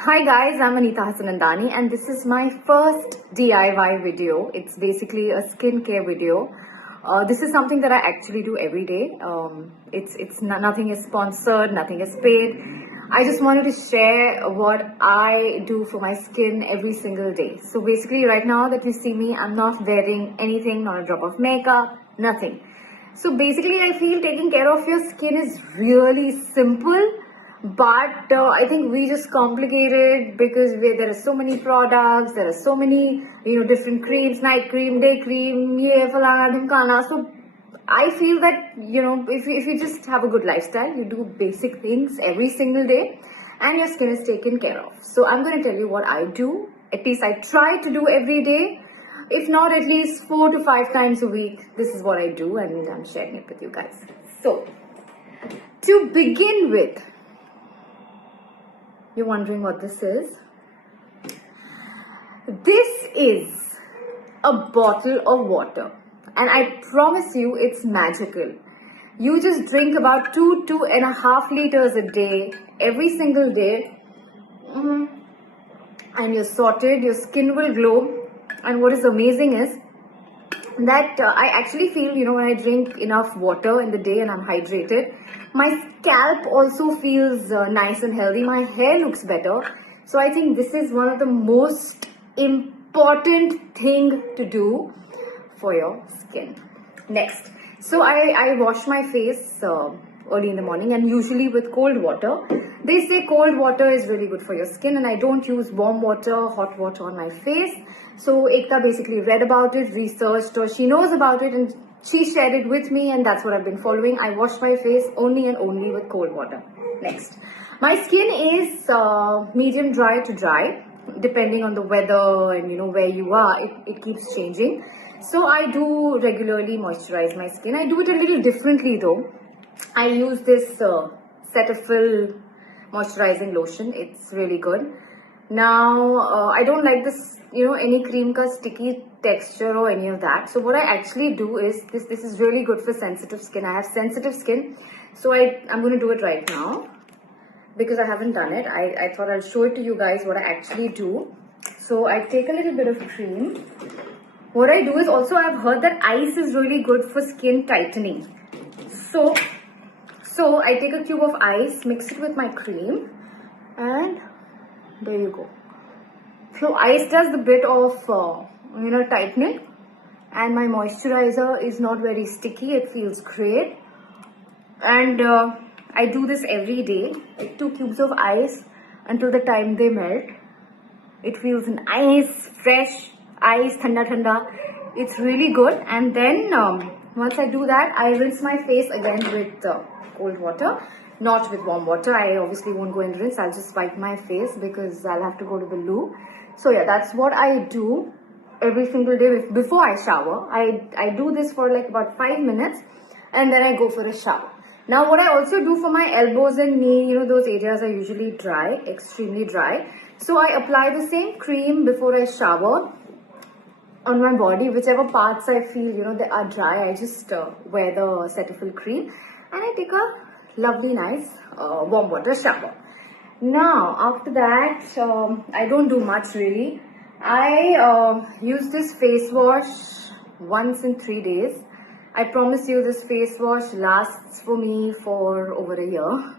Hi guys, I'm Anita Hassanandani and this is my first DIY video. It's basically a skincare video. This is something that I actually do every day. Nothing is sponsored, nothing is paid. I just wanted to share what I do for my skin every single day. So basically right now that you see me, I'm not wearing anything, not a drop of makeup, nothing. So basically I feel taking care of your skin is really simple, but I think we just complicate it because there are so many products, there are so many different creams, night cream, day cream, ye falana dhimkana. So I feel that if you just have a good lifestyle, you do basic things every single day and your skin is taken care of. So I'm going to tell you what I do. At least I try to do every day. If not, at least 4 to 5 times a week. This is what I do and I'm sharing it with you guys. So to begin with, you're wondering what this is? This is a bottle of water and I promise you it's magical. You just drink about 2.5 liters a day, every single day, and you're sorted, your skin will glow. And what is amazing is that I actually feel, when I drink enough water in the day and I'm hydrated, my scalp also feels nice and healthy. My hair looks better. So I think this is one of the most important thing to do for your skin. Next, so I wash my face early in the morning and usually with cold water. They say cold water is really good for your skin and I don't use warm water, hot water on my face. So Ekta basically read about it, researched, or she knows about it and she shared it with me and that's what I've been following. I wash my face only and only with cold water. Next, my skin is medium dry to dry depending on the weather and where you are. It keeps changing. So I do regularly moisturize my skin. I do it a little differently though. I use this Cetaphil moisturizing lotion. It's really good. Now I don't like this any cream ka sticky texture or any of that. So what I actually do is this is really good for sensitive skin. I have sensitive skin, so I'm going to do it right now because I haven't done it. I thought I'll show it to you guys what I actually do. So I take a little bit of cream. What I do is also I've heard that ice is really good for skin tightening. So I take a cube of ice, mix it with my cream, and there you go. So ice does the bit of tightening, and my moisturizer is not very sticky. It feels great, and I do this every day. Like 2 cubes of ice until the time they melt. It feels nice, fresh ice, thanda. It's really good. And then once I do that, I rinse my face again with cold water, not with warm water. I obviously won't go and rinse. I'll just wipe my face because I'll have to go to the loo. So yeah, that's what I do every single day before I shower. I do this for like about 5 minutes and then I go for a shower. Now what I also do for my elbows and knee, those areas are usually dry, extremely dry. So I apply the same cream before I shower on my body. Whichever parts I feel, they are dry, I just wear the Cetaphil cream and I take a lovely, nice warm water shower. Now, after that, I don't do much really. I use this face wash once in 3 days. I promise you this face wash lasts for me for over a year.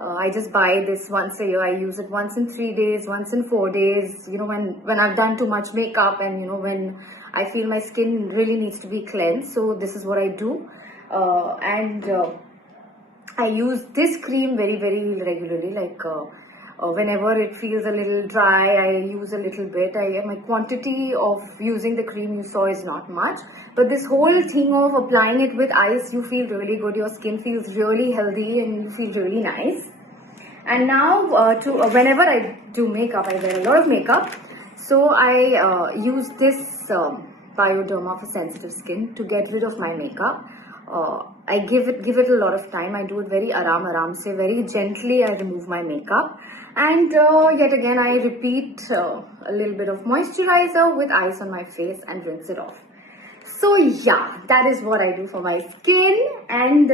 I just buy this once a year. I use it once in 3 days, once in 4 days. When I've done too much makeup and when I feel my skin really needs to be cleansed. So this is what I do. I use this cream very, very regularly. Like whenever it feels a little dry, I use a little bit. My quantity of using the cream you saw is not much. But this whole thing of applying it with ice, you feel really good. Your skin feels really healthy and you feel really nice. And now whenever I do makeup, I wear a lot of makeup. So I use this Bioderma for sensitive skin to get rid of my makeup. I give it a lot of time. I do it very aram se, very gently. I remove my makeup and yet again I repeat a little bit of moisturizer with ice on my face and rinse it off. So yeah, that is what I do for my skin. And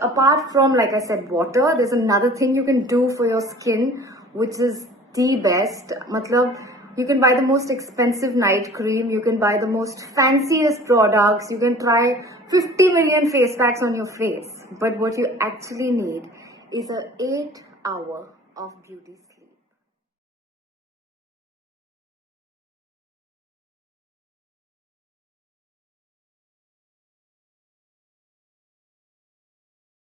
apart from, like I said, water, there's another thing you can do for your skin, which is the best. Matlab, you can buy the most expensive night cream, you can buy the most fanciest products, you can try 50 million face packs on your face. But what you actually need is a 8 hour of beauty sleep.